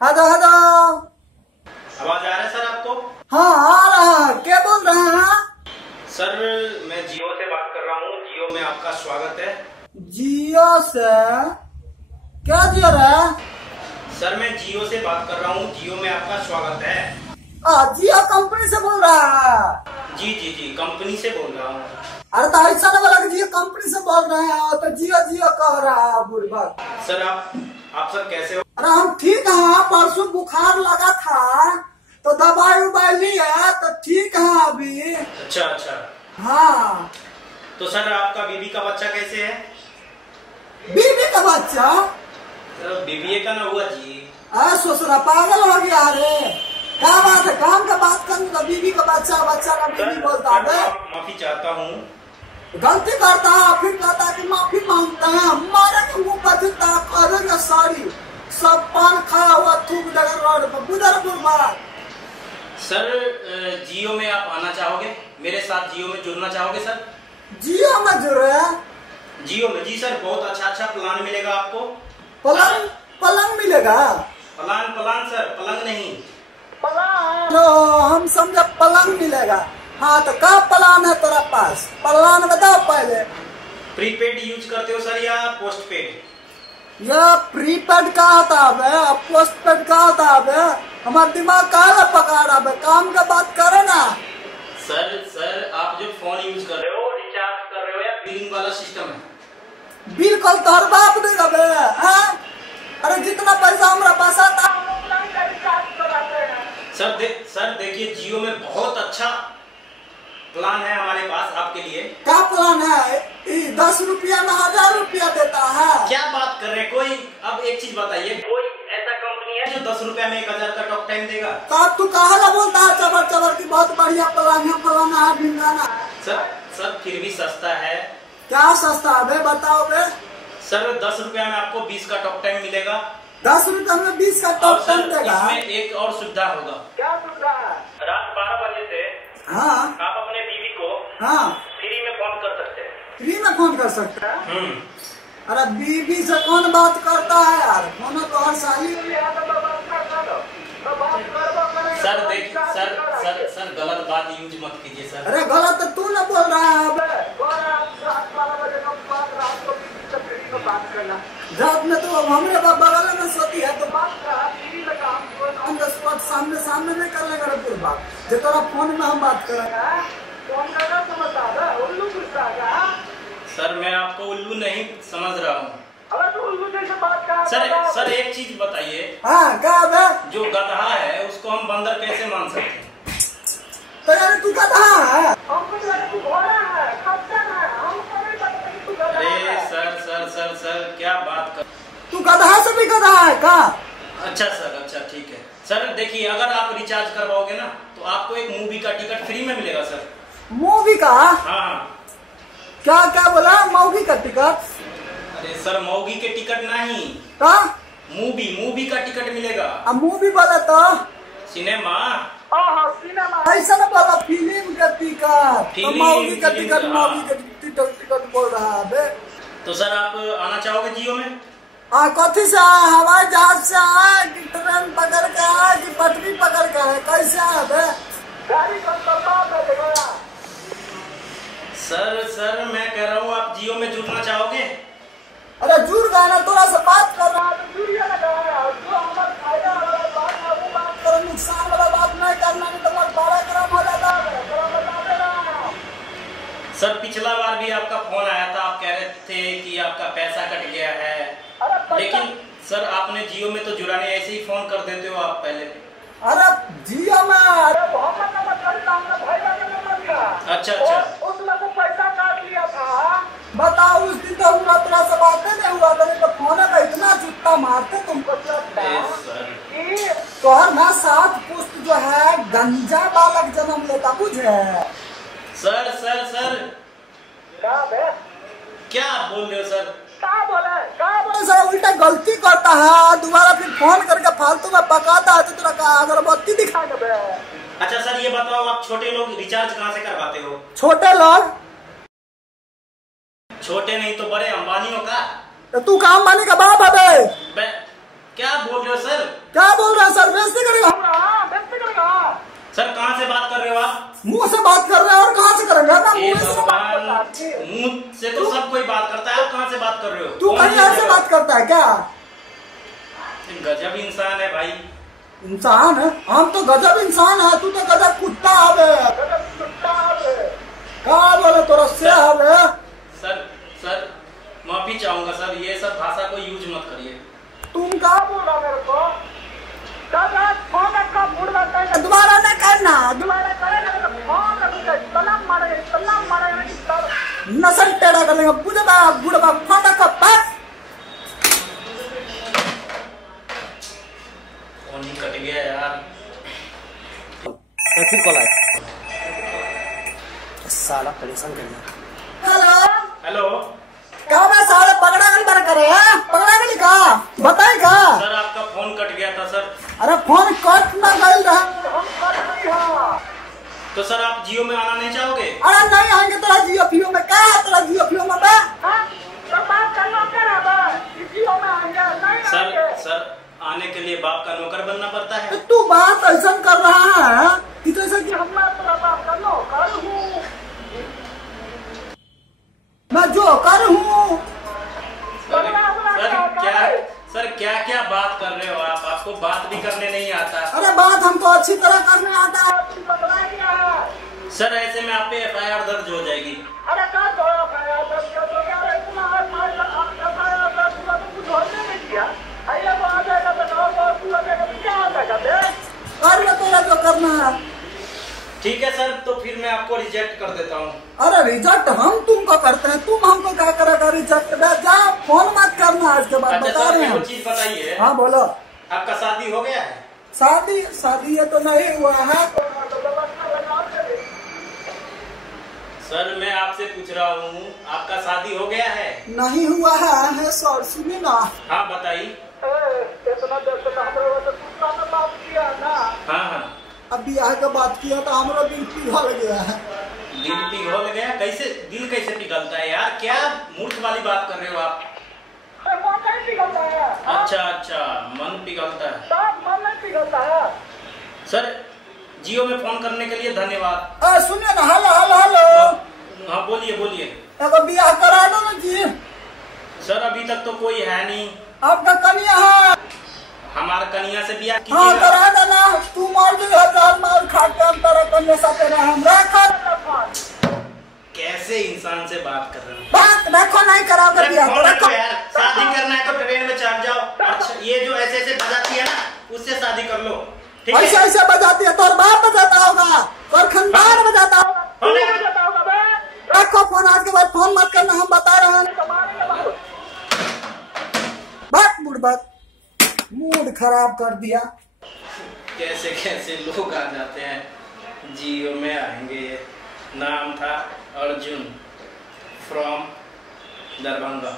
Hello hello. आवाज आ रहा है सर आपको? हाँ आ रहा है। क्या बोल रहे हैं? सर मैं जियो से बात कर रहा हूँ। जियो में आपका स्वागत है। जियो से? क्या जियो रहा? सर मैं जियो से बात कर रहा हूँ। जियो में आपका स्वागत है। जियो कंपनी से बोल रहा है? जी जी जी, कंपनी से बोल रहा हूँ। अरे तो ऐसा ना बोला कि जियो कंपनी से बोल रहे हैं तो जियो जियो कह रहा है बुढ़बा। सर आप सर कैसे हो? अरे हम ठीक है। परसों बुखार लगा था तो दवाई उबाई लिया तो ठीक है अभी। अच्छा अच्छा। हाँ तो सर आपका बीबी का बच्चा कैसे है? बीबी का बच्चा? सर बीबीए का ना हुआ जी। ससुरा पागल हो गया रे। क्या बात है? काम का बात करूँ तो बीबी का बच्चा बच्चा का बीबी बोलता है। माफी चाहता हूँ। गलती करता है फिर कहता है कि माफी मांगता है। हमारे के मुंह पर करेगा सॉरी। सब पान खाया हुआ थूक देगा रोड पर। बुधर बुधवार। सर जियो में आप आना चाहोगे? मेरे साथ जियो में जुड़ना चाहोगे सर? जियो में जुड़े? जियो में जी सर, बहुत अच्छा प्लान मिलेगा आपको। पलंग पलंग मिलेगा? पलान सर, पलंग नहीं। पलान? हम समझे पलंग मिलेगा। हाँ तो क्या प्लान है तेरा पास? प्लान बताओ पहले। प्रीपेड यूज करते हो सर या पोस्ट पेड? यह प्रीपेड का होता है और पोस्ट पेड का होता है। हमारा दिमाग कहाँ पका रहा है? काम का बात करे ना। सर आप जो फोन यूज कर रहे हो, रिचार्ज कर रहे हो या बिलिंग वाला सिस्टम है? बिल कल तो हर बाप देगा बे। अरे जितना पैसा हमारा पास आता सर देखिए, जियो में बहुत अच्छा प्लान है हमारे पास आपके लिए। क्या प्लान है? 10 रुपया में 1000 रुपया देता है। क्या बात कर रहे हैं? कोई अब एक चीज बताइए, कोई ऐसा कंपनी है जो 10 रुपया में 1000 का टॉक टाइम देगा? तो अब तू कहा बोलता है चबर चबर की बहुत बढ़िया प्लान है फलाना है ढिंगाना। सर फिर भी सस्ता है। क्या सस्ता है बे? बताओ बे। सर 10 रुपया में आपको 20 का टॉक टाइम मिलेगा। 10 रुपया में 20 का टॉक टाइम देगा? इसमें एक और सुविधा होगा। क्या सुविधा है? रात 12 बजे से हाँ आप अपने बीवी को फ्री में फोन कर सकते हैं। फ्री में फोन कर सकते हैं? अरे बीवी से कौन बात करता है यार? फोन तो हर साली। सर गलत बात यूज मत कीजिए सर। अरे गलत तो तू ना बोल रहा है। रात में तो हमारे बगल में सोती है तो बात सामने नहीं कर लेगा रे बात। जो तेरा फोन में हम बात करेंगे सर मैं आपको उल्लू नहीं समझ रहा हूँ। सर एक चीज बताइए। हाँ क्या है? जो गधा है उसको हम बंदर कैसे मान सकते हैं? तो यार तू गधा है? अरे सर क्या बात कर। तू गधा से भी गधा है का? अच्छा सर, अच्छा ठीक है। सर देखिए, अगर आप रिचार्ज करवाओगे ना तो आपको एक मूवी का टिकट फ्री में मिलेगा सर। मूवी का? हाँ। क्या क्या बोला? मूवी का टिकट? अरे सर मौगी के टिकट नहीं, का मूवी का टिकट मिलेगा। अब मूवी बोला तो सिनेमा। सिनेमा ऐसा ना बोला, फिल्म का टिकट। मूवी का टिकट, मूवी का टिकट बोल रहा है। तो सर आप आना चाहोगे जियो में? कथी से आए? हवाई जहाज से आए कि ट्रेन पकड़ के आए कि पटरी पकड़ के आए? कैसे आए? सर मैं कह रहा हूँ आप जियो में जुड़ना चाहोगे? अरे जुड़ गए ना, थोड़ा सा बात कर रहा है तो जुड़िए ना। जो हमारा फायदा वाला बात है वो बात करो, नुकसान वाला बात नहीं करना, नहीं तो बड़ा गरम हो जाता है। सर पिछला बार भी आपका फोन आया था, आप कह रहे थे कि आपका पैसा कट गया है। लेकिन सर आपने जियो में तो जुड़ा नहीं, ऐसे ही फोन कर देते हो आप पहले। अरे जियो में अच्छा उसमें तो पैसा काट लिया था। बताओ उस दिन तो हुआ थोड़ा सा बात नहीं हुआ था, नहीं तो फोन में इतना जुत्ता मारते तुमको। तो ना 7 पुष्ट जो है गंजा बालक जन्म लेता बुझे। सर क्या बोल रहे हो सर? क्या बोले सर? उल्टा गलती करता है, दोबारा फिर फोन करके फालतू में पकाता है तो तेरा अगरबत्ती दिखाएगा। अच्छा सर ये बताओ, आप छोटे लोग रिचार्ज कहाँ से करवाते हो? छोटे लोग? छोटे नहीं तो बड़े, अंबानियों का। तो तू का अंबानी का बाप है बे? क्या बोल रहे हो सर? क्या बोल से तो सब कोई बात करता है, आप कहाँ से बात कर रहे हो? तू कहीं और से बात करता है क्या? गजब इंसान है भाई। इंसान है? हम तो गजब इंसान है, तू तो गजब कुत्ता है। कहा बोले तोरा से है? सर माफी चाहूंगा सर, ये सब भाषा को यूज मत करिए। तुम क्या बोला मेरे को? दोबारा नहीं करना, दोबारा करेगा नसल टेढ़ा कर लेंगे। बुढ़वा फाटा का पास फोन ही कट गया यार। फिर कॉल आया, साला परेशान कर दिया। हेलो क्या मैं साले पकड़ा नहीं बार करे हैं? पकड़ा नहीं का बताएगा? सर आपका फोन कट गया था सर। अरे फोन कट ना गई रहा तो सर आप जियो में आना नहीं चाहोगे? अरे नहीं आएंगे तेरा जियो फियो में। क्या है तेरा जियो फियो में? सर आने के लिए बाप का नौकर बनना पड़ता है। तू बात ऐसा कर रहा है कि जैसे कि हम बाप का नौकर हूँ, मैं जो कर हूँ। सर क्या बात कर रहे हो आप? आपको बात भी करने नहीं आता? अरे बात हमको अच्छी तरह करने आता है। सर ऐसे में आप पे FIR दर्ज हो जाएगी। अरे कर लो तेरा जो करना है। ठीक है सर, तो फिर मैं आपको रिजेक्ट कर देता हूँ। अरे रिजेक्ट हम तुमको करते हैं, तुम हमको क्या करेगा रिजेक्ट? जा फोन मत करना इसके बाद। अच्छा बता सर रहे हैं। चीज बताइए। हाँ बोलो। आपका शादी हो गया है? शादी ये तो नहीं हुआ है। सर मैं आपसे पूछ रहा हूँ, आपका शादी हो गया है? नहीं हुआ है सर, सुनिए ना। हाँ बताइए। इतना देर से बात किया ना। हाँ अब ब्याह का बात किया तो हमारा दिल पिघल गया है। दिल पिघल गया? कैसे दिल कैसे पिघलता है यार? क्या मूर्ख वाली बात कर रहे हो आप? अच्छा मन पिघलता है। मन नहीं पिघलता है। सर जियो में फोन करने के लिए धन्यवाद। सुनिए ना। हेलो। हाँ बोलिए। अगर ब्याह करा दो ना जी। सर अभी तक तो कोई है नहीं। आपका कन्या है? हमारा कन्या से ब्याह हाँ कीजिएगा। करा देना। तू मार भी 1000 मार खा के हम तेरा कन्या साथ कैसे इंसान से बात कर रहे हो? बात रखो नहीं कराओगे ब्याह तो रखो। यार शादी करना है तो ट्रेन में चढ़ जाओ। अच्छा ये जो ऐसे बजाती है ना, उससे शादी कर लो। ठीक है? ऐसे बजाती है, तोर बाप बजाता होगा, तोर खानदान बजाता होगा। रखो फोन, आज के बाद फोन मत करना, हम बता रहे हैं। बात बुढ़ मूड खराब कर दिया। कैसे लोग आ जाते हैं, जियो में आएंगे। नाम था अर्जुन फ्रॉम दरभंगा।